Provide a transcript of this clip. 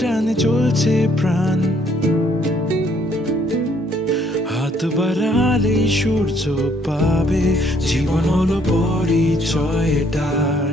টানে চলছে প্রাণ, হাত বাড়ালেই সূর্য পাবে, জীবন হলো পরিচয় এটার।